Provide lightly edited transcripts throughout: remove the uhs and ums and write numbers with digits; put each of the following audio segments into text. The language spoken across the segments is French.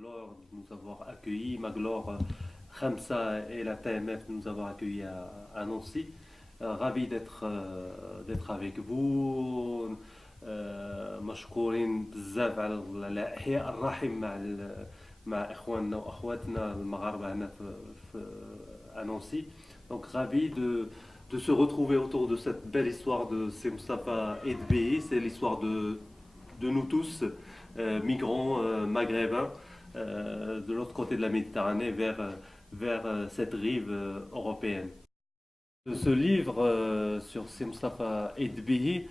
Maglor de nous avoir accueillis, Maglor Khamsa et la TMF de nous avoir accueillis à Nancy. Ravi d'être avec vous. مشكورين بزاف على الإحياء الرحم مع إخواننا وأخواتنا المغاربة هنا à Nancy. Donc ravi de se retrouver autour de cette belle histoire de C'est Moustapha Edbehi. C'est l'histoire de nous tous, migrants maghrébins, de l'autre côté de la Méditerranée vers cette rive européenne. Ce livre sur C'est Moustapha Edbehi,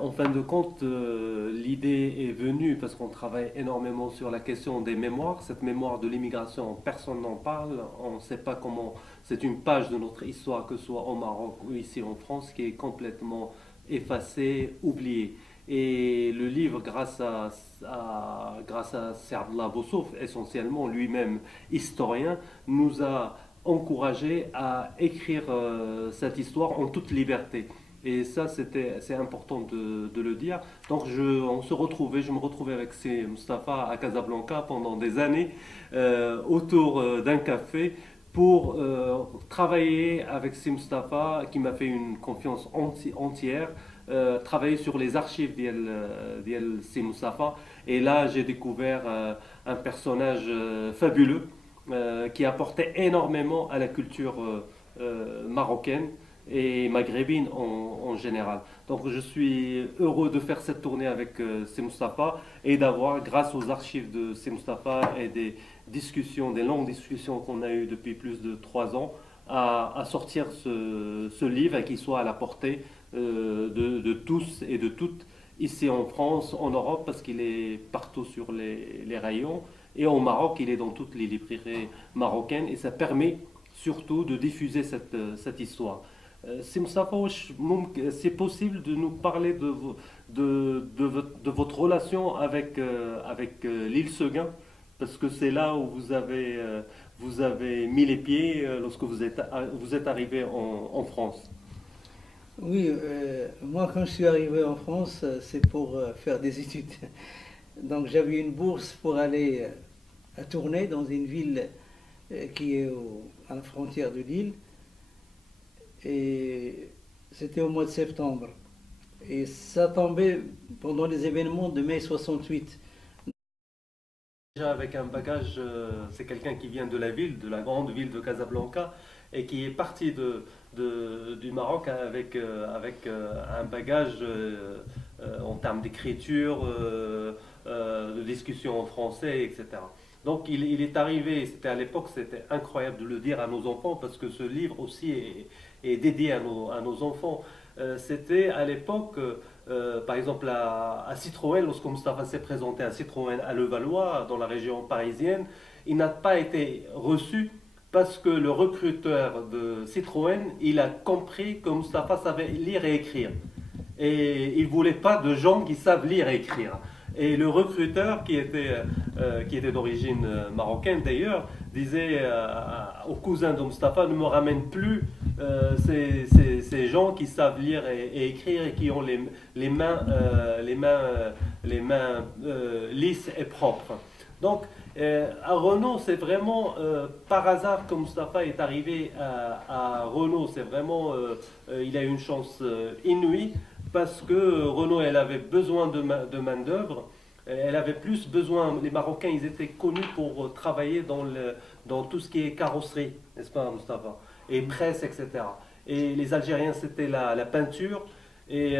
en fin de compte, l'idée est venue parce qu'on travaille énormément sur la question des mémoires. Cette mémoire de l'immigration, personne n'en parle. On ne sait pas comment. C'est une page de notre histoire, que ce soit au Maroc ou ici en France, qui est complètement effacée, oubliée. Et le livre, grâce à Serdla Bossouf, essentiellement lui-même historien, nous a encouragé à écrire cette histoire en toute liberté. Et ça, c'est important de le dire. Donc, je me retrouvais avec ces Mustapha à Casablanca pendant des années autour d'un café pour travailler avec ces Mustapha qui m'a fait une confiance entière, travailler sur les archives d'El Si Mustapha. Et là, j'ai découvert un personnage fabuleux qui apportait énormément à la culture marocaine et maghrébine en général. Donc je suis heureux de faire cette tournée avec C'est Moustapha et d'avoir, grâce aux archives de C'est Moustapha et des discussions, des longues discussions qu'on a eues depuis plus de 3 ans, à sortir ce livre et qu'il soit à la portée de tous et de toutes ici en France, en Europe, parce qu'il est partout sur les rayons, et au Maroc, il est dans toutes les librairies marocaines, et ça permet surtout de diffuser cette histoire. Si Moustapha, c'est possible de nous parler de votre relation avec l'île Seguin, parce que c'est là où vous avez mis les pieds lorsque vous êtes arrivé en France. Oui, moi quand je suis arrivé en France, c'est pour faire des études. Donc j'avais une bourse pour aller à Tournai, dans une ville qui est à la frontière de l'île. Et c'était au mois de septembre. Et ça tombait pendant les événements de mai 68. Déjà avec un bagage, c'est quelqu'un qui vient de la ville, de la grande ville de Casablanca, et qui est parti du Maroc avec un bagage en termes d'écriture, de discussion en français, etc. Donc il est arrivé, c'était à l'époque, c'était incroyable de le dire à nos enfants, parce que ce livre aussi est dédié à nos enfants. C'était à l'époque, par exemple à Citroën, lorsque Moustapha s'est présenté à Citroën à Levallois, dans la région parisienne, il n'a pas été reçu parce que le recruteur de Citroën, il a compris que Moustapha savait lire et écrire. Et il ne voulait pas de gens qui savent lire et écrire. Et le recruteur, qui était d'origine marocaine d'ailleurs, disait au cousin de Moustapha, ne me ramène plus ces gens qui savent lire et écrire et qui ont les mains lisses et propres. Donc, à Renault, c'est vraiment par hasard que Moustapha est arrivé à Renault. C'est vraiment, il a eu une chance inouïe parce que Renault, elle avait besoin de main-d'œuvre. Elle avait plus besoin, les Marocains, ils étaient connus pour travailler dans tout ce qui est carrosserie, n'est-ce pas, Moustapha? Et presse, etc. Et les Algériens, c'était la peinture. Et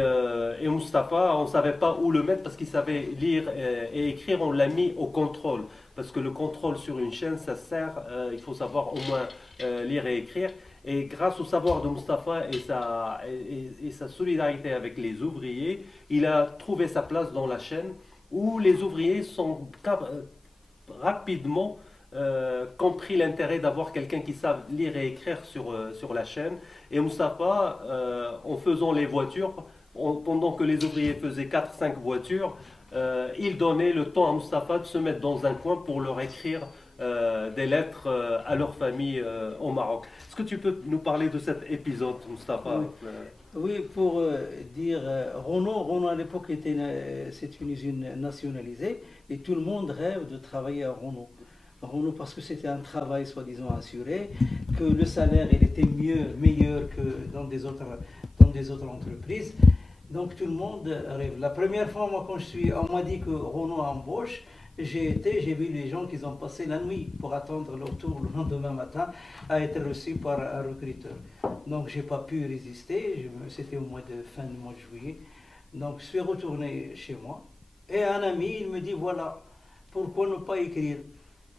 Moustapha, on ne savait pas où le mettre parce qu'il savait lire et écrire. On l'a mis au contrôle. Parce que le contrôle sur une chaîne, ça sert, il faut savoir au moins lire et écrire. Et grâce au savoir de Moustapha et sa solidarité avec les ouvriers, il a trouvé sa place dans la chaîne où les ouvriers sont rapidement compris l'intérêt d'avoir quelqu'un qui savent lire et écrire sur la chaîne. Et Moustapha, en faisant les voitures, pendant que les ouvriers faisaient 4-5 voitures, il donnait le temps à Moustapha de se mettre dans un coin pour leur écrire des lettres à leur famille au Maroc. Est-ce que tu peux nous parler de cet épisode, Moustapha? Oui. Oui, pour dire, Renault à l'époque c'est une usine nationalisée Et tout le monde rêve de travailler à Renault. Renault parce que c'était un travail soi-disant assuré, que le salaire il était meilleur que dans des autres entreprises. Donc tout le monde rêve. La première fois, moi, on m'a dit que Renault embauche, j'ai vu les gens qui ont passé la nuit pour attendre leur tour le lendemain matin à être reçus par un recruteur. Donc j'ai pas pu résister, c'était fin du mois de juillet. Donc je suis retourné chez moi et un ami, il me dit voilà, pourquoi ne pas écrire?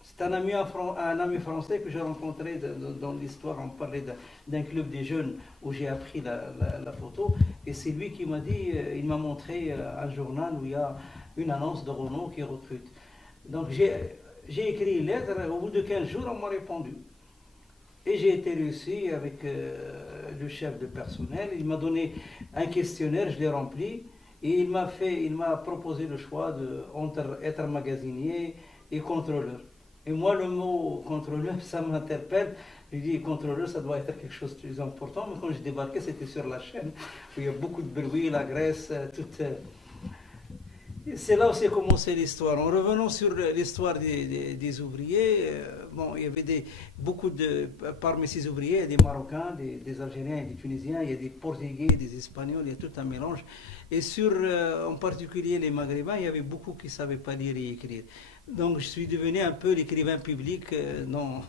C'est un ami français que j'ai rencontré dans l'histoire, on parlait d'un club des jeunes où j'ai appris la photo et c'est lui qui m'a dit, il m'a montré un journal où il y a une annonce de Renault qui recrute. Donc j'ai écrit une lettre, au bout de 15 jours on m'a répondu. Et j'ai été reçu avec le chef de personnel, il m'a donné un questionnaire, je l'ai rempli et il m'a proposé le choix entre être magasinier et contrôleur. Et moi, le mot contrôleur, ça m'interpelle. Je dis contrôleur, ça doit être quelque chose de plus important. Mais quand j'ai débarqué, c'était sur la chaîne, où il y a beaucoup de bruit, la graisse, toute. C'est là où s'est commencé l'histoire. En revenant sur l'histoire des ouvriers, bon, il y avait parmi ces ouvriers, il y a des Marocains, des Algériens et des Tunisiens, il y a des Portugais, des Espagnols, il y a tout un mélange. Et en particulier les Maghrébins, il y avait beaucoup qui ne savaient pas lire et écrire. Donc je suis devenu un peu l'écrivain public dans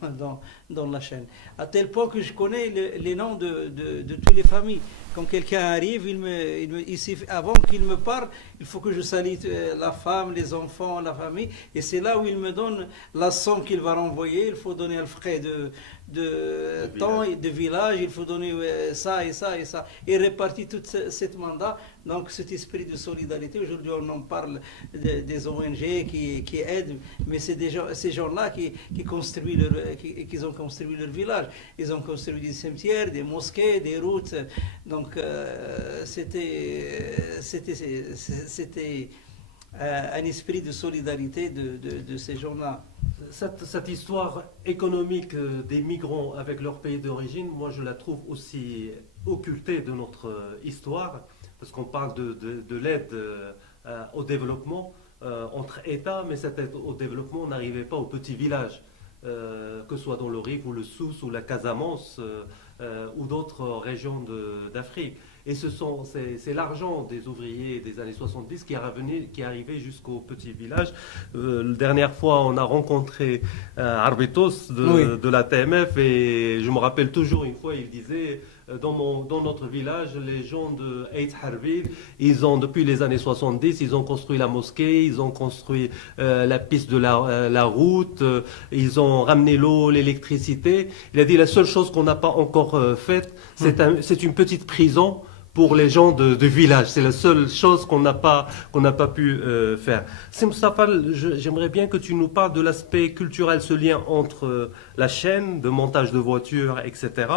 la chaîne. À tel point que je connais les noms de toutes les familles. Quand quelqu'un arrive, avant qu'il me parle, il faut que je salue la femme, les enfants, la famille. Et c'est là où il me donne la somme qu'il va renvoyer. Il faut donner le frais de temps et de village. Il faut donner ça et ça et ça. Et répartir tout ce mandat. Donc cet esprit de solidarité, aujourd'hui on en parle des ONG qui aident, mais c'est ces gens-là qui ont construit leur village. Ils ont construit des cimetières, des mosquées, des routes. Donc c'était un esprit de solidarité de ces gens-là. Cette histoire économique des migrants avec leur pays d'origine, moi je la trouve aussi occultée de notre histoire. Parce qu'on parle de l'aide au développement entre États, mais cette aide au développement n'arrivait pas aux petits villages, que ce soit dans le Rif ou le Souss ou la Casamance ou d'autres régions d'Afrique. Et c'est l'argent des ouvriers des années 70 qui est arrivé jusqu'aux petits villages. La dernière fois, on a rencontré Arbitos de la TMF et je me rappelle toujours une fois, il disait... Dans notre village, les gens de Aït Harbil, depuis les années 70, ils ont construit la mosquée, ils ont construit la piste de la route, ils ont ramené l'eau, l'électricité. Il a dit la seule chose qu'on n'a pas encore faite, c'est une petite prison pour les gens de village. C'est la seule chose qu'on n'a pas pu faire. Moustapha, j'aimerais bien que tu nous parles de l'aspect culturel, ce lien entre la chaîne de montage de voitures, etc.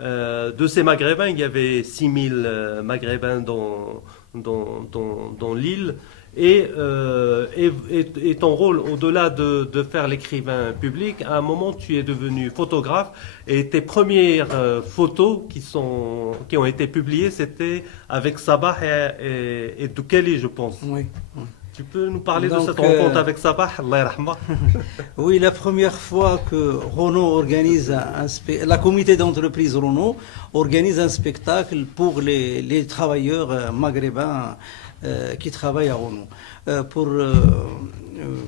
De ces Maghrébins, il y avait 6000 Maghrébins dans l'île. Et ton rôle, au-delà de faire l'écrivain public, à un moment, tu es devenu photographe. Et tes premières photos qui ont été publiées, c'était avec Sabah et Doukeli, je pense. Oui. Tu peux nous parler de cette rencontre avec Sabah, Allah yarhamah. Oui, la première fois que Renault organise la comité d'entreprise Renault organise un spectacle pour les travailleurs maghrébins qui travaillent à Renault. Pour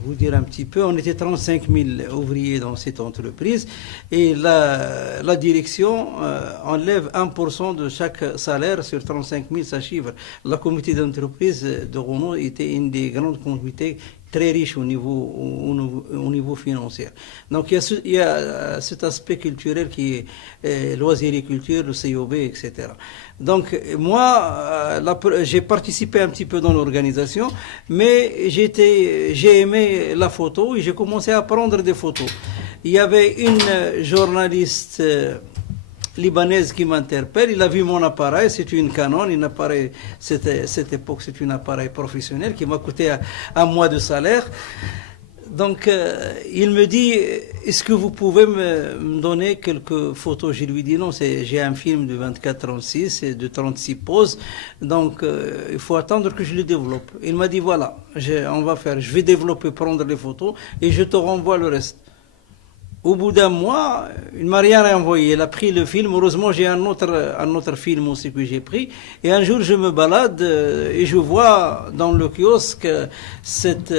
vous dire un petit peu, on était 35 000 ouvriers dans cette entreprise et la direction enlève 1% de chaque salaire sur 35 000, ça chiffre. La comité d'entreprise de Renault était une des grandes comités très riche au niveau financier. Donc il y a cet aspect culturel qui est loisiriculture, le COB, etc. Donc moi, j'ai participé un petit peu dans l'organisation, mais j'ai aimé la photo et j'ai commencé à prendre des photos. Il y avait une journaliste libanaise qui m'interpelle, il a vu mon appareil, c'est une Canon, un appareil, cette époque c'est un appareil professionnel qui m'a coûté un mois de salaire. Donc, il me dit, est-ce que vous pouvez me donner quelques photos? Je lui dis non, j'ai un film de 24-36 et de 36 poses, donc il faut attendre que je le développe. Il m'a dit, voilà, je vais développer, prendre les photos et je te renvoie le reste. Au bout d'un mois, il ne m'a rien renvoyé. Il a pris le film. Heureusement, j'ai un autre film aussi que j'ai pris. Et un jour, je me balade et je vois dans le kiosque cette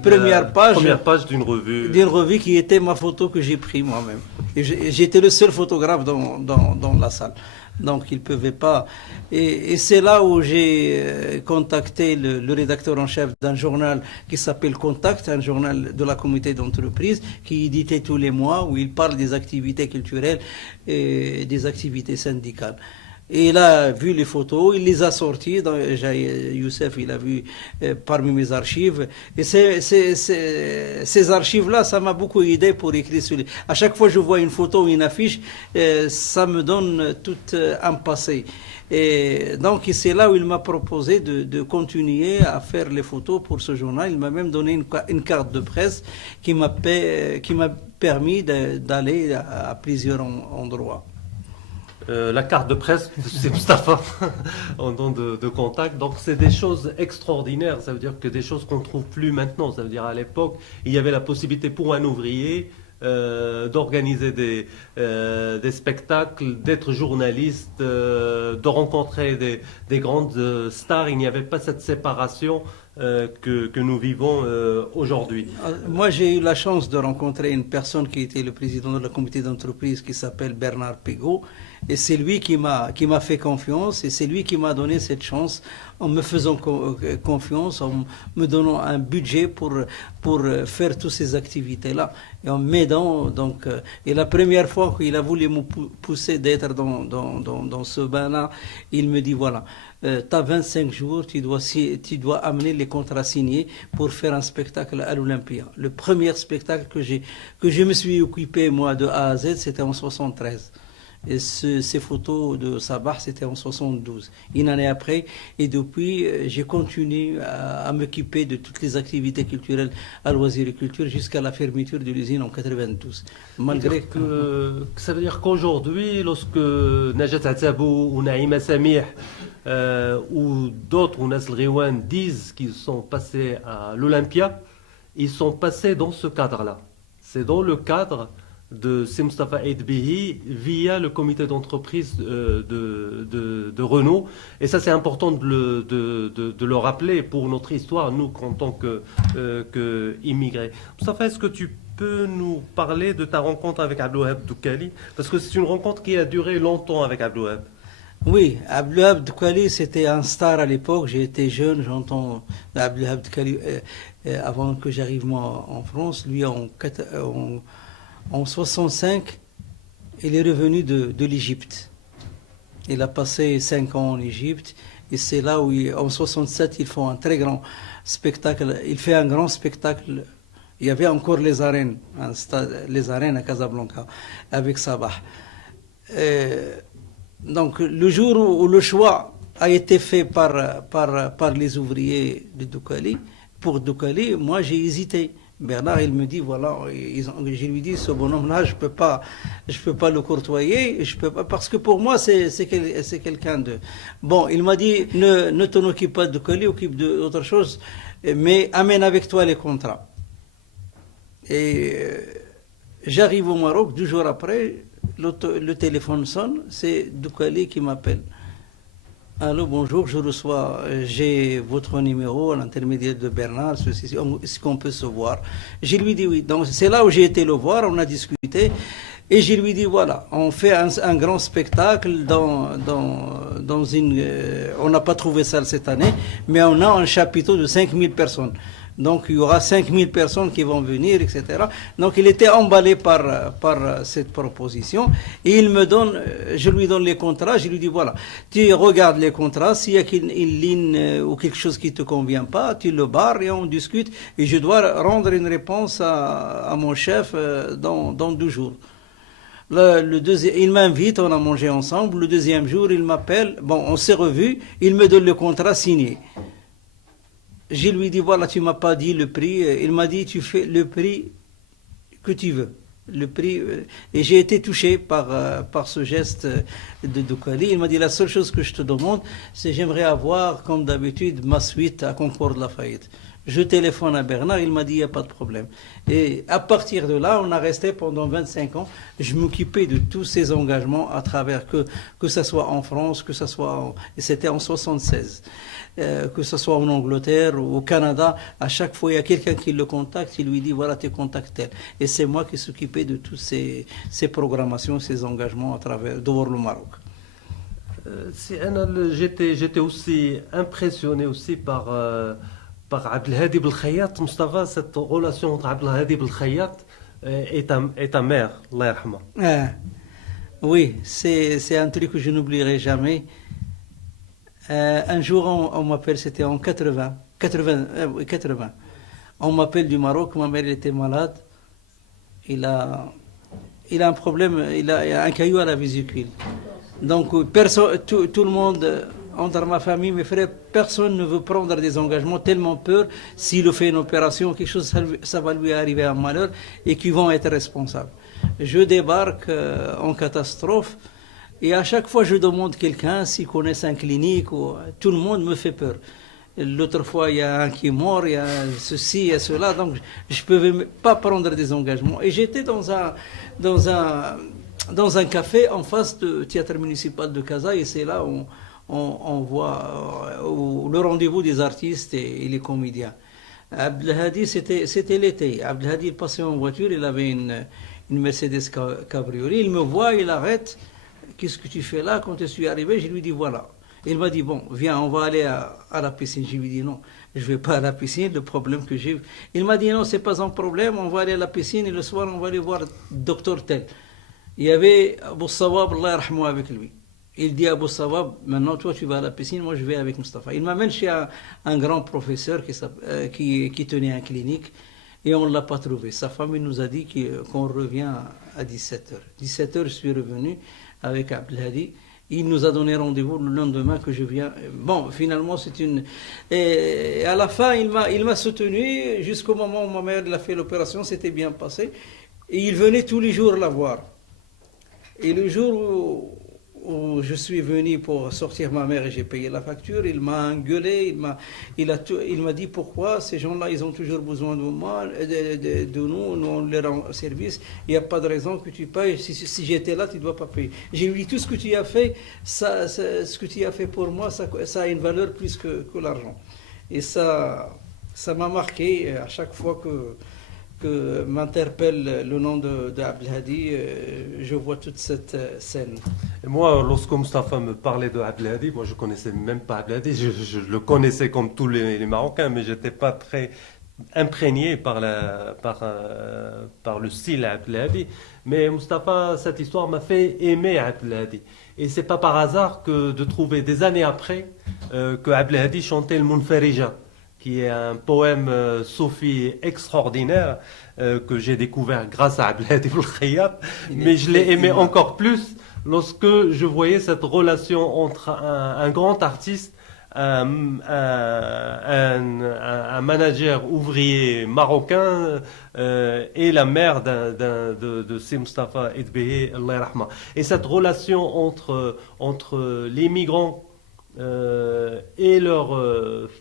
première page. Première page d'une revue. D'une revue qui était ma photo que j'ai prise moi-même. Et j'étais le seul photographe dans la salle. Donc, ils ne pouvaient pas. Et c'est là où j'ai contacté le rédacteur en chef d'un journal qui s'appelle Contact, un journal de la communauté d'entreprise, qui éditait tous les mois, où il parle des activités culturelles et des activités syndicales. Et il a vu les photos, il les a sorties. Youssef, il a vu parmi mes archives. Et ces archives-là, ça m'a beaucoup aidé pour écrire sur les... À chaque fois que je vois une photo ou une affiche, ça me donne tout un passé. Et donc, c'est là où il m'a proposé de continuer à faire les photos pour ce journal. Il m'a même donné une carte de presse qui m'a permis d'aller à plusieurs endroits. La carte de presse, c'est Mustapha, en nom de Contact. Donc, c'est des choses extraordinaires. Ça veut dire que des choses qu'on ne trouve plus maintenant. Ça veut dire à l'époque, il y avait la possibilité pour un ouvrier d'organiser des spectacles, d'être journaliste, de rencontrer des grandes stars. Il n'y avait pas cette séparation que nous vivons aujourd'hui. Moi, j'ai eu la chance de rencontrer une personne qui était le président de la communauté d'entreprise qui s'appelle Bernard Pégaud. Et c'est lui qui m'a fait confiance et c'est lui qui m'a donné cette chance en me faisant confiance, en me donnant un budget pour faire toutes ces activités-là et en m'aidant. Donc, et la première fois qu'il a voulu me pousser d'être dans ce bain-là, il me dit voilà, tu as 25 jours, tu dois amener les contrats signés pour faire un spectacle à l'Olympia. Le premier spectacle que je me suis occupé, moi, de A à Z, c'était en 73. Et ces photos de Sabah, c'était en 72, une année après. Et depuis, j'ai continué à m'occuper de toutes les activités culturelles à Loisirs et Culture jusqu'à la fermeture de l'usine en 92. Malgré que ça veut dire qu'aujourd'hui, lorsque Najat Atabou ou Naïma Samih ou d'autres, ou Nasl Riwan, disent qu'ils sont passés à l'Olympia, ils sont passés dans ce cadre-là. C'est dans le cadre de Si Mustapha Eidbihi via le comité d'entreprise de Renault. Et ça, c'est important de le rappeler pour notre histoire, nous, en tant qu'immigrés. Mustapha, est-ce que tu peux nous parler de ta rencontre avec Abdelwahab Doukali? Parce que c'est une rencontre qui a duré longtemps avec Abdelwahab. Oui, Abdelwahab Doukali, c'était un star à l'époque. J'ai été jeune, j'entends Abdelwahab Doukali avant que j'arrive moi en France. Lui, en 65, il est revenu de l'Égypte. Il a passé 5 ans en Égypte. Et c'est là où, en 67, ils font un très grand spectacle. Il fait un grand spectacle. Il y avait encore les arènes à Casablanca, avec Sabah. Donc, le jour où le choix a été fait par les ouvriers de Doukali, pour Doukali, moi j'ai hésité. Bernard, il me dit, voilà, je lui dis, ce bonhomme-là, je peux pas le courtoyer, parce que pour moi, c'est quelqu'un de... Bon, il m'a dit, ne t'en occupe pas de Doukali, occupe d'autre chose, mais amène avec toi les contrats. Et j'arrive au Maroc, 2 jours après, le téléphone sonne, c'est Doukali qui m'appelle. Allô, bonjour, j'ai votre numéro à l'intermédiaire de Bernard, est-ce qu'on peut se voir? Je lui dis oui. Donc c'est là où j'ai été le voir, on a discuté, et je lui dis voilà, on fait un grand spectacle dans une... on n'a pas trouvé ça cette année, mais on a un chapiteau de 5000 personnes. Donc il y aura 5000 personnes qui vont venir, etc. Donc il était emballé par cette proposition. Et je lui donne les contrats, je lui dis voilà, tu regardes les contrats, s'il y a une ligne ou quelque chose qui ne te convient pas, tu le barres et on discute. Et je dois rendre une réponse à mon chef dans 2 jours. Il m'invite, on a mangé ensemble. Le 2e jour, il m'appelle, bon, on s'est revus, il me donne le contrat signé. Je lui dis, voilà, tu m'as pas dit le prix. Il m'a dit, tu fais le prix que tu veux. Le prix, et j'ai été touché par ce geste de Doukali. Il m'a dit, la seule chose que je te demande, c'est j'aimerais avoir, comme d'habitude, ma suite à Concorde Lafayette. Je téléphone à Bernard, il m'a dit, il n'y a pas de problème. Et à partir de là, on a resté pendant 25 ans. Je m'occupais de tous ces engagements à travers, que ce soit en France, que ce soit, et c'était en 76. Que ce soit en Angleterre ou au Canada, à chaque fois il y a quelqu'un qui le contacte, il lui dit voilà tes contacts tels. Et c'est moi qui s'occupais de toutes ces programmations, ces engagements à travers devant le Maroc. J'étais aussi impressionné aussi par Abdelhadi Belkhayat. Mustafa, cette relation entre Abdelhadi Belkhayat et ta mère, Allah yarhamha. Oui, c'est un truc que je n'oublierai jamais. Un jour, on m'appelle, c'était en 80. On m'appelle du Maroc, ma mère était malade. Il a un problème, il a un caillou à la vésicule. Donc, tout le monde, entre ma famille, mes frères, personne ne veut prendre des engagements, tellement peur, s'il fait une opération, quelque chose, ça va lui arriver un malheur, et qu'ils vont être responsables. Je débarque en catastrophe. Et à chaque fois, je demande quelqu'un s'il connaît un clinique, tout le monde me fait peur. L'autre fois, il y a un qui est mort, il y a ceci, il y a cela, donc je ne pouvais pas prendre des engagements. Et j'étais dans un café en face du théâtre municipal de Casa, et c'est là où on voit le rendez-vous des artistes et les comédiens. Abdelhadi, c'était l'été. Abdelhadi, il passait en voiture, il avait une Mercedes Cabriolet, il me voit, il arrête. Qu'est-ce que tu fais là? Quand je suis arrivé, je lui dis voilà. Il m'a dit bon, viens, on va aller à la piscine. Je lui dis non, je ne vais pas à la piscine, le problème que j'ai. Il m'a dit non, c'est pas un problème, on va aller à la piscine et le soir, on va aller voir docteur tel. Il y avait Abou Sawab, Allah yarhamou, avec lui. Il dit à Abou Sawab, maintenant toi tu vas à la piscine, moi je vais avec Mustafa. Il m'amène chez un grand professeur qui tenait une clinique et on ne l'a pas trouvé. Sa famille nous a dit qu'on revient à 17h. 17h, je suis revenu avec Abdelhadi. Il nous a donné rendez-vous le lendemain que je viens. Bon, finalement, c'est une... Et à la fin, il m'a soutenu jusqu'au moment où ma mère a fait l'opération, c'était bien passé. Et il venait tous les jours la voir. Et le jour où je suis venu pour sortir ma mère et j'ai payé la facture, il m'a engueulé, il m'a dit pourquoi ces gens-là, ils ont toujours besoin de moi, de nous on leur rend service, il n'y a pas de raison que tu payes, si j'étais là, tu ne dois pas payer. J'ai dit tout ce que tu as fait, ce que tu as fait pour moi, ça a une valeur plus que l'argent. Et ça m'a marqué à chaque fois que m'interpelle le nom d'Abdelhadi, je vois toute cette scène. Et moi, lorsque Mustafa me parlait de Abdelhadi, moi je connaissais même pas Abdelhadi, je le connaissais comme tous les Marocains, mais j'étais pas très imprégné par le style Abdelhadi. Mais Mustafa, cette histoire m'a fait aimer Abdelhadi. Et c'est pas par hasard que de trouver des années après que Abdelhadi chantait le Munfarija, qui est un poème soufi extraordinaire que j'ai découvert grâce à Abdelhadi Belkhayat, mais je l'ai aimé encore plus lorsque je voyais cette relation entre un grand artiste, un manager ouvrier marocain et la mère de Si Mustafa Edbehi, Allah yarhamha. Et cette relation entre les migrants et leur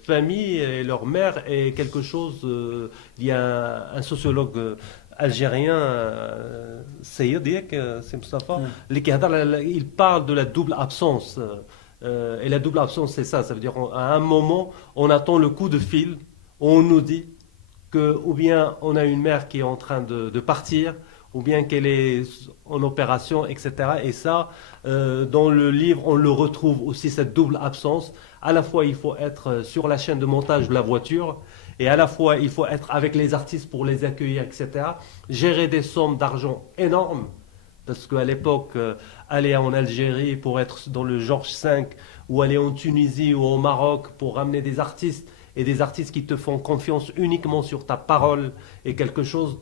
famille et leur mère est quelque chose. Il y a un sociologue algérien, Seyed, c'est Mustafa, il parle de la double absence. Et la double absence, c'est ça. Ça veut dire à un moment, on attend le coup de fil, on nous dit que ou bien on a une mère qui est en train de partir, ou bien qu'elle est en opération, etc. Et ça, dans le livre, on le retrouve aussi, cette double absence. À la fois, il faut être sur la chaîne de montage de la voiture, et à la fois, il faut être avec les artistes pour les accueillir, etc. Gérer des sommes d'argent énormes, parce qu'à l'époque, aller en Algérie pour être dans le Georges V, ou aller en Tunisie ou au Maroc pour ramener des artistes, et des artistes qui te font confiance uniquement sur ta parole est quelque chose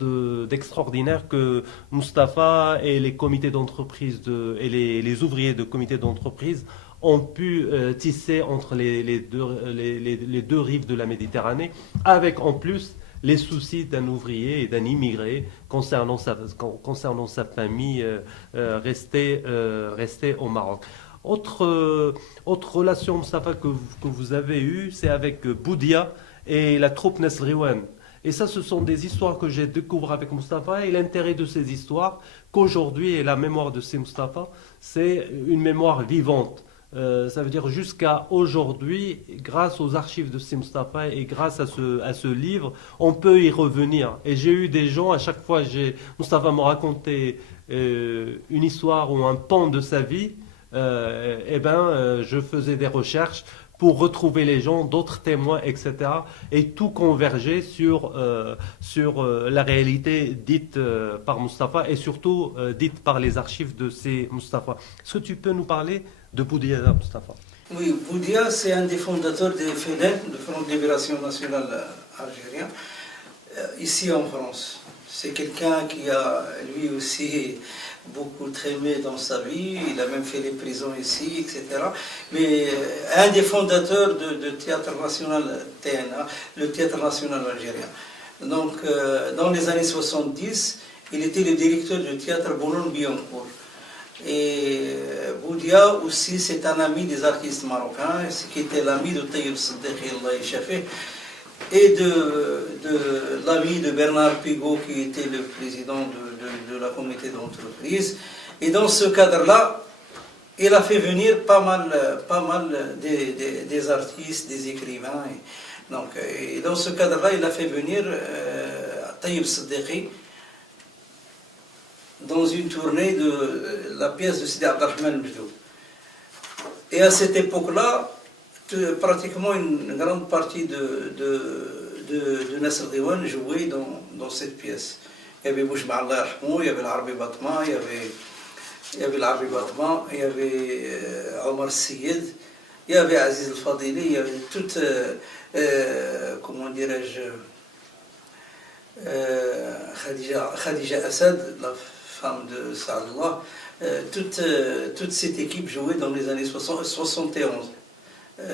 d'extraordinaire que Mustafa et les comités d'entreprise et les ouvriers de comités d'entreprise ont pu tisser entre les deux rives de la Méditerranée, avec en plus les soucis d'un ouvrier et d'un immigré concernant sa famille restée au Maroc. Autre relation, Moustapha, que vous avez eue, c'est avec Boudia et la troupe Nesriwan. Et ça, ce sont des histoires que j'ai découvertes avec Moustapha. Et l'intérêt de ces histoires, qu'aujourd'hui, et la mémoire de ces Moustapha, c'est une mémoire vivante. Ça veut dire jusqu'à aujourd'hui, grâce aux archives de ces Moustapha et grâce à ce livre, on peut y revenir. Et j'ai eu des gens, à chaque fois, Moustapha m'a raconté une histoire ou un pan de sa vie. Je faisais des recherches pour retrouver les gens, d'autres témoins, etc. Et tout converger sur la réalité dite par Moustapha et surtout dite par les archives de ces Moustapha. Est-ce que tu peux nous parler de Boudia, Moustapha? Oui, Boudia, c'est un des fondateurs du FLN, le Front de Libération Nationale Algérien, ici en France. C'est quelqu'un qui a lui aussi beaucoup trémé dans sa vie, il a même fait les prisons ici, etc. Mais un des fondateurs de Théâtre National TNA, le Théâtre National Algérien. Donc, dans les années 70, il était le directeur du théâtre Boulogne-Billancourt. Et Boudia aussi, c'est un ami des artistes marocains, qui était l'ami de Taïb Siddiqui, Allah Yashafeh, et de l'ami de Bernard Pigot, qui était le président de la comité d'entreprise. Et dans ce cadre-là, il a fait venir pas mal des artistes, des écrivains. Et dans ce cadre-là, il a fait venir Taïb Siddiqui dans une tournée de la pièce de Sidi Abdelrahman Bdou. Et à cette époque-là, pratiquement une grande partie de Nasser Diwan jouait dans cette pièce. Il y avait Bouchma Allah Yarhamou, il y avait l'Arbi Batma, il y avait Omar Siyed, il y avait Aziz Al-Fadili, il y avait toute, comment dirais-je, Khadija Assad, la femme de Saadullah, toute cette équipe jouait dans les années 71.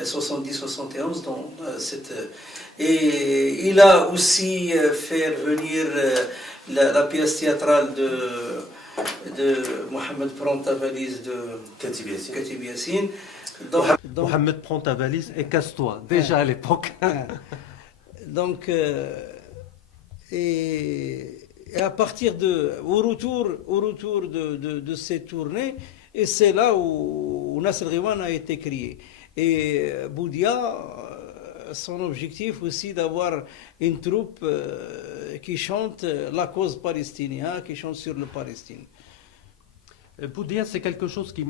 70-71 dans cette... Et il a aussi fait venir la pièce théâtrale de Mohamed Prend-ta-valise de Katib Yassine. Mohamed Prend-ta-valise et Casse-toi, déjà à l'époque. Donc, et à partir au retour de ces tournées, et c'est là où Nasser Diwan a été créé. Et Boudia, son objectif aussi d'avoir une troupe qui chante la cause palestinienne, qui chante sur le Palestine. Boudia, c'est quelque chose qui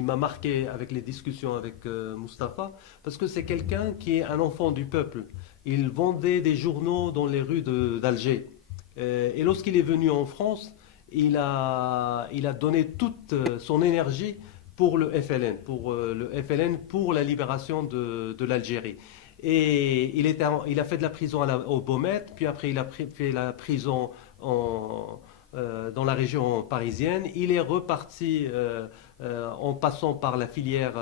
m'a marqué avec les discussions avec Moustapha, parce que c'est quelqu'un qui est un enfant du peuple. Il vendait des journaux dans les rues d'Alger. Et lorsqu'il est venu en France, il a donné toute son énergie pour le FLN, pour la libération de l'Algérie. Et il a fait de la prison au Beaumet, puis après il a fait la prison dans la région parisienne. Il est reparti en passant par la filière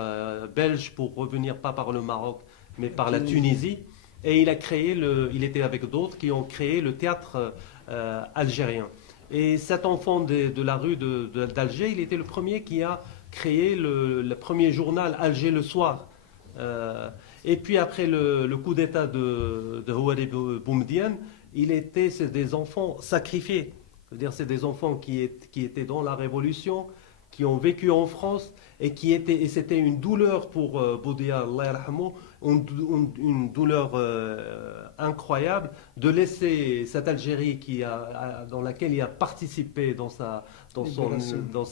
belge pour revenir pas par le Maroc, mais par la Tunisie. Et il était avec d'autres qui ont créé le théâtre algérien. Et cet enfant de la rue d'Alger, il était le premier qui a créé le premier journal Alger le soir. Et puis après le coup d'État de Houari Boumedienne, c'est des enfants sacrifiés. C'est-à-dire c'est des enfants qui étaient dans la Révolution, qui ont vécu en France et c'était une douleur pour Boudia, Allah yarhamou, une douleur incroyable de laisser cette Algérie dans laquelle il a participé dans sa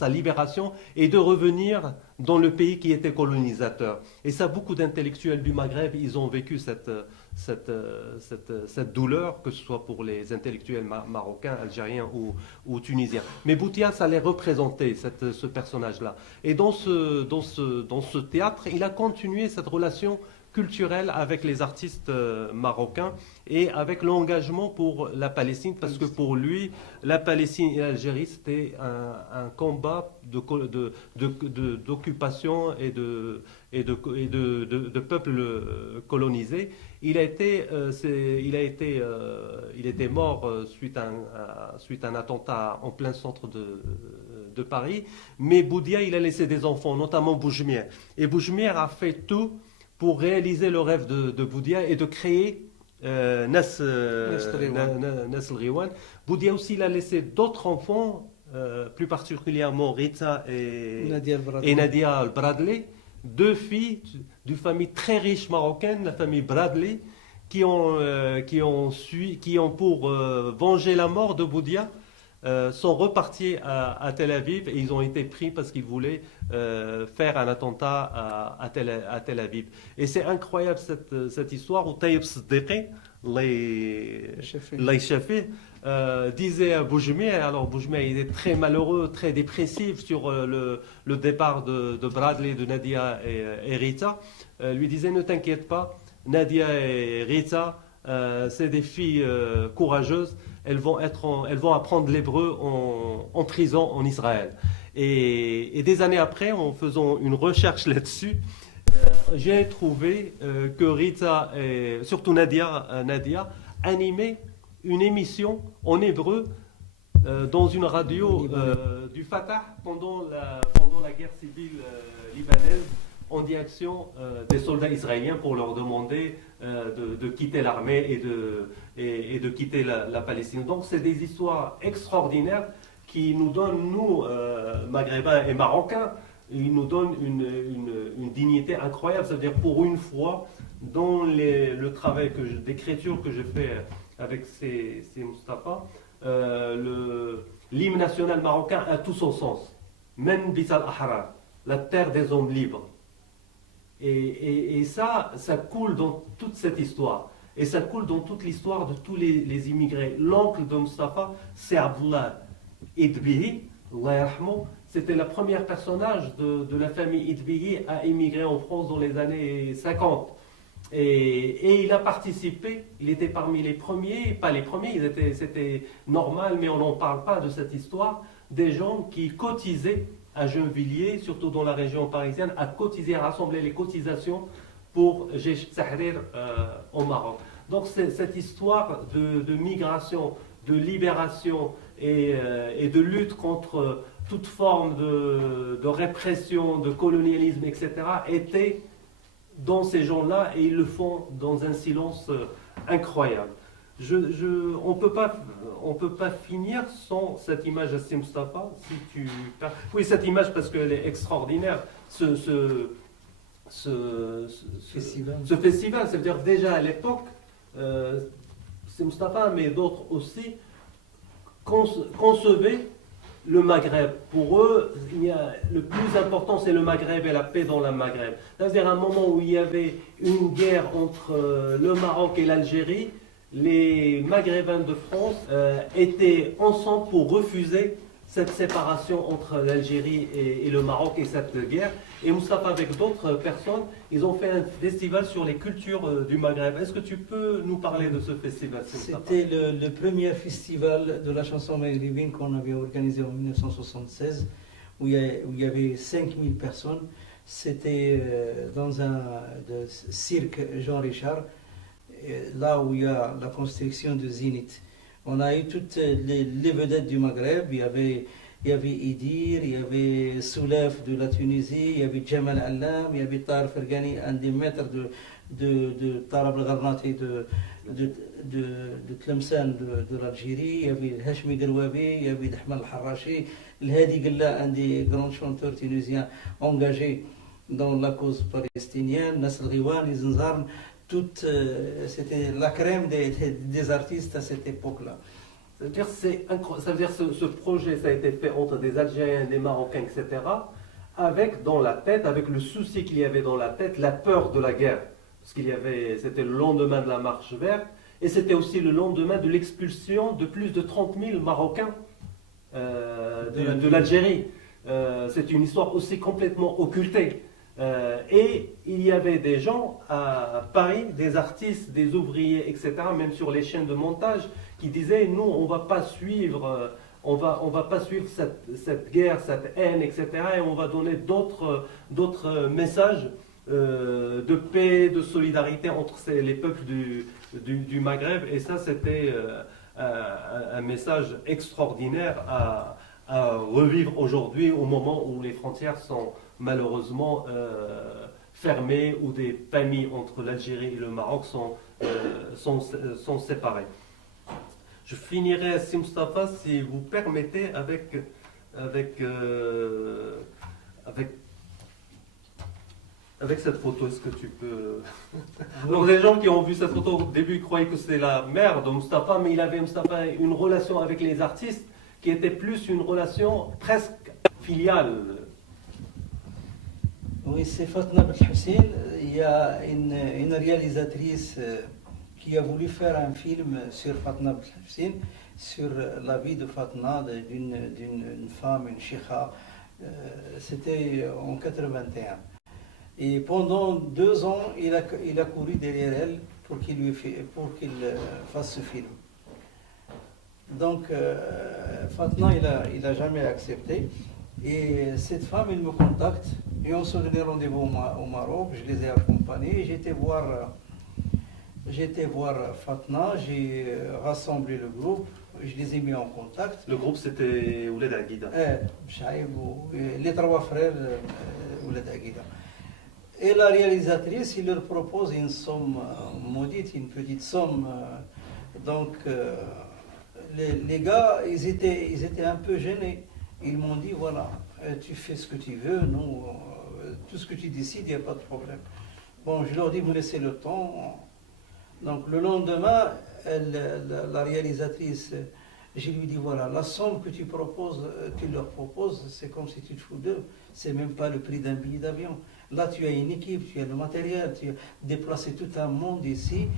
libération et de revenir dans le pays qui était colonisateur. Et ça, beaucoup d'intellectuels du Maghreb, ils ont vécu cette douleur, que ce soit pour les intellectuels marocains, algériens ou tunisiens. Mais Boudia, ça allait représenter ce personnage-là. Et dans ce théâtre, il a continué cette relation culturelle avec les artistes marocains et avec l'engagement pour la Palestine, parce que pour lui, la Palestine et l'Algérie, c'était un combat d'occupation et de peuples colonisés. Il était mort suite à un attentat en plein centre de Paris. Mais Boudia, il a laissé des enfants, notamment Boujmier. Et Boujmier a fait tout pour réaliser le rêve de Boudia et de créer Nas Riwan. Boudia aussi, il a laissé d'autres enfants, plus particulièrement Rita et Nadia Al-Bradley, deux filles d'une famille très riche marocaine, la famille Bradley, qui ont pour venger la mort de Boudia, sont repartis à Tel Aviv et ils ont été pris parce qu'ils voulaient faire un attentat à Tel Aviv. Et c'est incroyable cette histoire où Taïb Siddiqui, Shafi, disait à Boujmi, alors Boujmi il est très malheureux, très dépressif sur le départ de Bradley, de Nadia et Rita, lui disait ne t'inquiète pas, Nadia et Rita, c'est des filles courageuses, elles vont apprendre l'hébreu en prison en Israël. Et des années après, en faisant une recherche là-dessus, j'ai trouvé que Rita et surtout Nadia animaient une émission en hébreu dans une radio du Fatah pendant la guerre civile libanaise, en direction des soldats israéliens pour leur demander de quitter l'armée et de quitter la Palestine. Donc c'est des histoires extraordinaires qui nous donnent, nous, maghrébins et marocains, ils nous donnent une dignité incroyable. C'est-à-dire pour une fois, dans le travail d'écriture que je fais avec ces Mustapha, l'hymne national marocain a tout son sens. Men Bissal Ahrar, la terre des hommes libres. Et ça coule dans toute cette histoire. Et ça coule dans toute l'histoire de tous les immigrés. L'oncle de Mustapha, c'est Abdullah Idbihi, Allah yarhamou. C'était le premier personnage de la famille Idbihi à immigrer en France dans les années 50. Et il a participé, il était parmi les premiers, pas les premiers, c'était normal, mais on n'en parle pas de cette histoire, des gens qui cotisaient à Gennevilliers, surtout dans la région parisienne, à rassembler les cotisations pour Jaish Tahrir au Maroc. Donc cette histoire de migration, de libération et de lutte contre toute forme de répression, de colonialisme, etc., était dans ces gens-là et ils le font dans un silence incroyable. On peut pas finir sans cette image de Mustapha. Oui, cette image parce qu'elle est extraordinaire. Ce festival, ça veut dire déjà à l'époque, Mustapha, mais d'autres aussi, concevaient le Maghreb. Pour eux, le plus important, c'est le Maghreb et la paix dans le Maghreb. C'est-à-dire un moment où il y avait une guerre entre le Maroc et l'Algérie, les Maghrébins de France étaient ensemble pour refuser cette séparation entre l'Algérie et le Maroc et cette guerre. Et Mustapha, avec d'autres personnes, ils ont fait un festival sur les cultures du Maghreb. Est-ce que tu peux nous parler de ce festival? C'était le premier festival de la chanson maghrébine qu'on avait organisé en 1976, où il y avait 5000 personnes. C'était dans un cirque Jean Richard, là où il y a la construction de Zénith. On a eu toutes les vedettes du Maghreb. Il y avait Idir, il y avait Soulef de la Tunisie, il y avait Jamal Allam, il y avait Tar Fergani, un des maîtres de Tarab al-Gharnati de Tlemcen de l'Algérie, il y avait Hashmi Derwabi, il y avait Ahmed Al-Harashi, Hadi Galla, un des grands chanteurs tunisiens engagés dans la cause palestinienne, Nasr Riwan, Izenzarm. C'était la crème des artistes à cette époque-là. Ça veut dire ce projet, ça a été fait entre des Algériens, des Marocains, etc., avec dans la tête, avec le souci qu'il y avait dans la tête, la peur de la guerre. Parce c'était le lendemain de la marche verte, et c'était aussi le lendemain de l'expulsion de plus de 30 000 Marocains de l'Algérie. C'est une histoire aussi complètement occultée. Et il y avait des gens à Paris, des artistes, des ouvriers, etc., même sur les chaînes de montage, qui disaient, nous, on va pas suivre, on va pas suivre cette guerre, cette haine, etc., et on va donner d'autres messages de paix, de solidarité entre les peuples du Maghreb. Et ça, c'était un message extraordinaire à revivre aujourd'hui, au moment où les frontières sont malheureusement fermées, où des familles entre l'Algérie et le Maroc sont séparées. Je finirai, Si Mustafa, si vous permettez, avec, avec, avec cette photo. Est-ce que tu peux... Alors, les gens qui ont vu cette photo, au début, ils croyaient que c'était la mère de Mustafa, mais Mustafa une relation avec les artistes qui était plus une relation presque filiale. Oui, c'est Fatna Belhussein. Il y a une réalisatrice qui a voulu faire un film sur Fatna Belhussein, sur la vie de Fatna, d'une femme, une cheikha. C'était en 81. Et pendant 2 ans, il a couru derrière elle pour qu'il fasse ce film. Donc, Fatna, il a jamais accepté. Et cette femme, elle me contacte. Et on se donnait rendez-vous au Maroc. Je les ai accompagnés. J'étais voir Fatna. J'ai rassemblé le groupe. Je les ai mis en contact. Le groupe, c'était Ouled Aguida. Les 3 frères Ouled Aguida. Et la réalisatrice, il leur propose une somme maudite, une petite somme. Donc, les gars, ils étaient un peu gênés. Ils m'ont dit, voilà, tu fais ce que tu veux, nous, tout ce que tu décides, il n'y a pas de problème. Bon, je leur dis, vous laissez le temps. Donc, le lendemain, la réalisatrice, je lui dis, voilà, la somme que tu leur proposes, c'est comme si tu te fous d'eux. C'est même pas le prix d'un billet d'avion. Là, tu as une équipe, tu as le matériel, tu as déplacé tout un monde ici.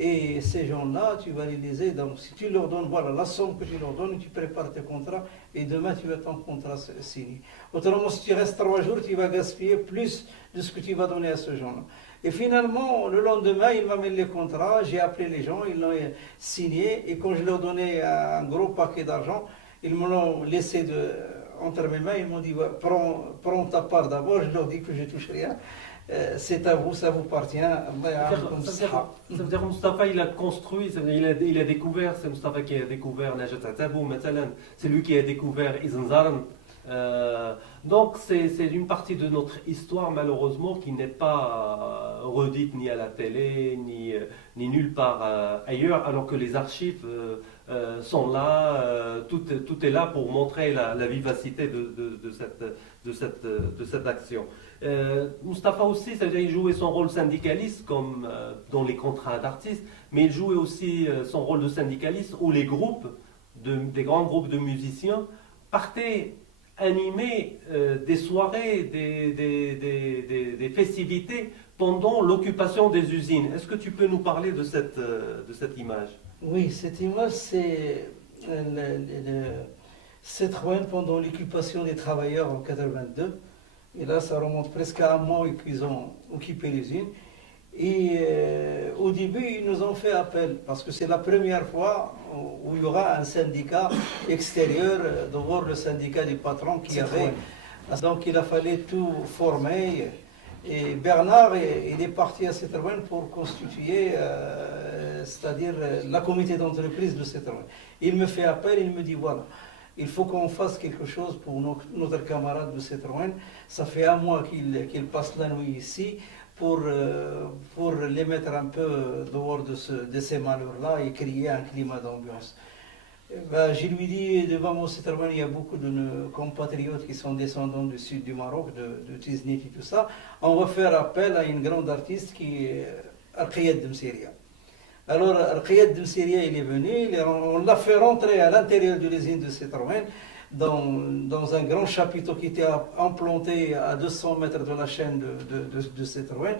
Et ces gens-là, tu vas les aider. Donc, si tu leur donnes, voilà, la somme que tu leur donnes, tu prépares tes contrats et demain, tu as ton contrat signé. Autrement, si tu restes 3 jours, tu vas gaspiller plus de ce que tu vas donner à ce gens-là. Et finalement, le lendemain, ils m'amènent les contrats, j'ai appelé les gens, ils l'ont signé. Et quand je leur donnais un gros paquet d'argent, ils me l'ont laissé entre mes mains. Ils m'ont dit, ouais, prends ta part d'abord. Je leur dis que je ne touche rien. C'est à vous, ça vous appartient. Ça veut dire que Mustafa, il a construit, il a découvert, c'est Mustafa qui a découvert Najat Atabou, c'est lui qui a découvert Izenzarn. Donc c'est une partie de notre histoire malheureusement qui n'est pas redite ni à la télé, ni nulle part ailleurs, alors que les archives sont là, tout est là pour montrer la vivacité de cette action. Mustafa aussi, ça veut dire qu'il jouait son rôle syndicaliste comme dans les contrats d'artistes, mais il jouait aussi son rôle de syndicaliste où les groupes, des grands groupes de musiciens, partaient animer des soirées, des festivités pendant l'occupation des usines. Est-ce que tu peux nous parler de cette image? Oui, cette image, c'est Citroën pendant l'occupation des travailleurs en 82. Et là, ça remonte presque à un mois qu'ils ont occupé l'usine. Et au début, ils nous ont fait appel, parce que c'est la première fois où il y aura un syndicat extérieur, devant le syndicat du patron qui avait. Donc il a fallu tout former. Et Bernard, il est parti à Citroën pour constituer, c'est-à-dire la comité d'entreprise de Citroën. Il me fait appel, il me dit voilà, il faut qu'on fasse quelque chose pour notre camarade de Citroën. Ça fait un mois qu'il passe la nuit ici pour les mettre un peu dehors de ces malheurs-là et créer un climat d'ambiance. Ben, je lui dis, devant mon Citroën, il y a beaucoup de nos compatriotes qui sont descendants du sud du Maroc, de Tiznit et tout ça. On va faire appel à une grande artiste qui est Arqiyad Msiria. Alors, Arqiyad Msiria, il est venu, on l'a fait rentrer à l'intérieur de l'usine de Citroën, dans un grand chapiteau qui était implanté à 200 mètres de la chaîne de Citroën.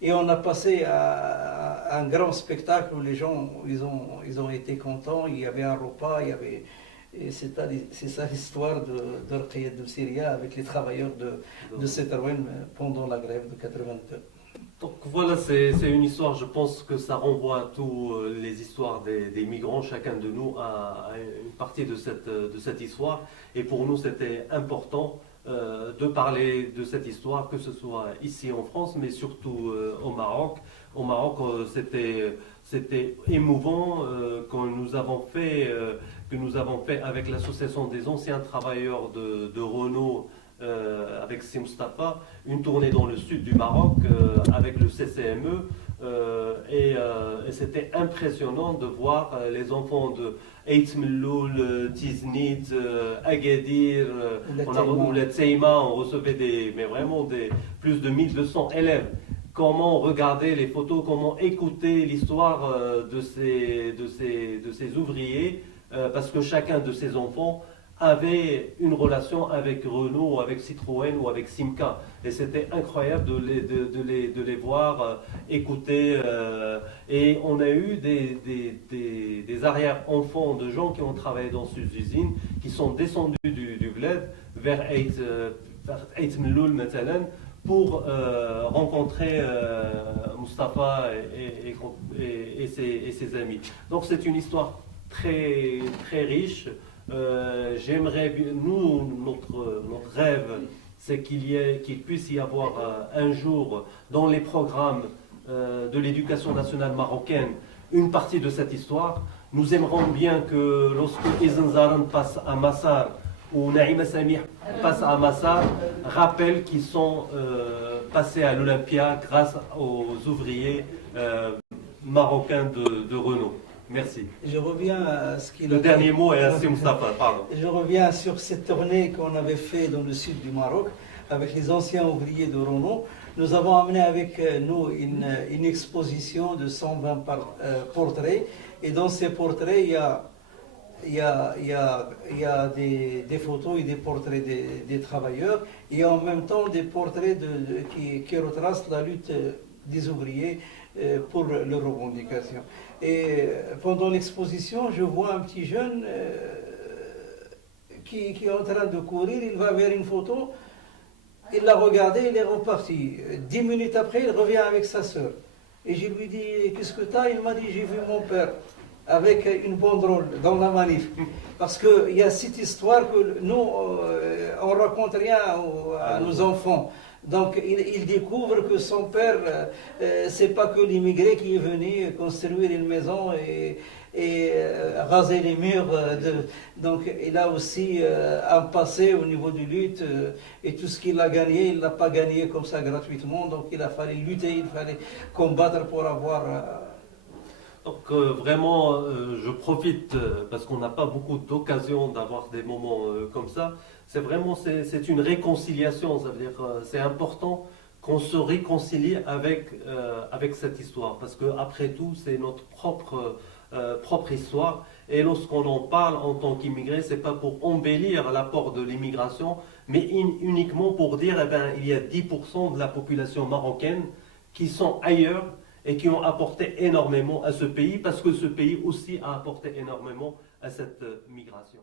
Et on a passé un grand spectacle où les gens ils ont été contents. Il y avait un repas, il y avait Et c'est ça l'histoire de Ruqayyat Doussiria avec les travailleurs de Citroën pendant la grève de 82. Donc voilà, c'est une histoire, je pense que ça renvoie à toutes les histoires des migrants, chacun de nous a une partie de cette histoire. Et pour nous, c'était important de parler de cette histoire, que ce soit ici en France, mais surtout au Maroc. Au Maroc, c'était émouvant que nous avons fait avec l'association des anciens travailleurs de Renault, avec Si Mustapha, une tournée dans le sud du Maroc avec le CCME et c'était impressionnant de voir les enfants de Ait Melloul, Tiznit, Agadir, ou la Tseima, on recevait mais vraiment plus de 1200 élèves. Comment regarder les photos, comment écouter l'histoire de ces ouvriers, parce que chacun de ces enfants avait une relation avec Renault, avec Citroën ou avec Simca. Et c'était incroyable de les voir, écouter. Et on a eu des arrière-enfants de gens qui ont travaillé dans ces usines, qui sont descendus du bled vers Ait Melloul, مثلاً, pour rencontrer Mustapha et ses amis. Donc c'est une histoire très, très riche. J'aimerais, notre rêve, c'est qu'il puisse y avoir un jour dans les programmes de l'éducation nationale marocaine une partie de cette histoire. Nous aimerions bien que lorsque Izn Zaran passe à Massar ou Naïma Samih passe à Massar, rappellent qu'ils sont passés à l'Olympia grâce aux ouvriers marocains de Renault. Merci. Je reviens à ce qu'il Le dernier mot est à Si Mustapha, pardon. Je reviens sur cette tournée qu'on avait fait dans le sud du Maroc avec les anciens ouvriers de Renault. Nous avons amené avec nous une exposition de 120 portraits. Et dans ces portraits, il y a des photos et des portraits des travailleurs. Et en même temps des portraits qui retracent la lutte des ouvriers pour leurs revendications. Et pendant l'exposition, je vois un petit jeune qui est en train de courir, il va vers une photo, il l'a regardé, il est reparti. 10 minutes après, il revient avec sa sœur. Et je lui dis, qu'est-ce que tu as? Il m'a dit, j'ai vu mon père avec une banderole dans la manif. Parce qu'il y a cette histoire que nous, on ne raconte rien à nos enfants. Donc il découvre que son père, c'est pas que l'immigré qui est venu construire une maison et raser les murs. Donc il a aussi un passé au niveau de lutte et tout ce qu'il a gagné, il ne l'a pas gagné comme ça gratuitement. Donc il a fallu lutter, il fallait combattre pour avoir... Donc vraiment, je profite parce qu'on n'a pas beaucoup d'occasions d'avoir des moments comme ça. C'est vraiment, c'est une réconciliation, ça veut dire c'est important qu'on se réconcilie avec cette histoire, parce que après tout, c'est notre propre histoire. Et lorsqu'on en parle en tant qu'immigré, c'est pas pour embellir l'apport de l'immigration, mais uniquement pour dire, eh ben, il y a 10% de la population marocaine qui sont ailleurs et qui ont apporté énormément à ce pays, parce que ce pays aussi a apporté énormément à cette migration.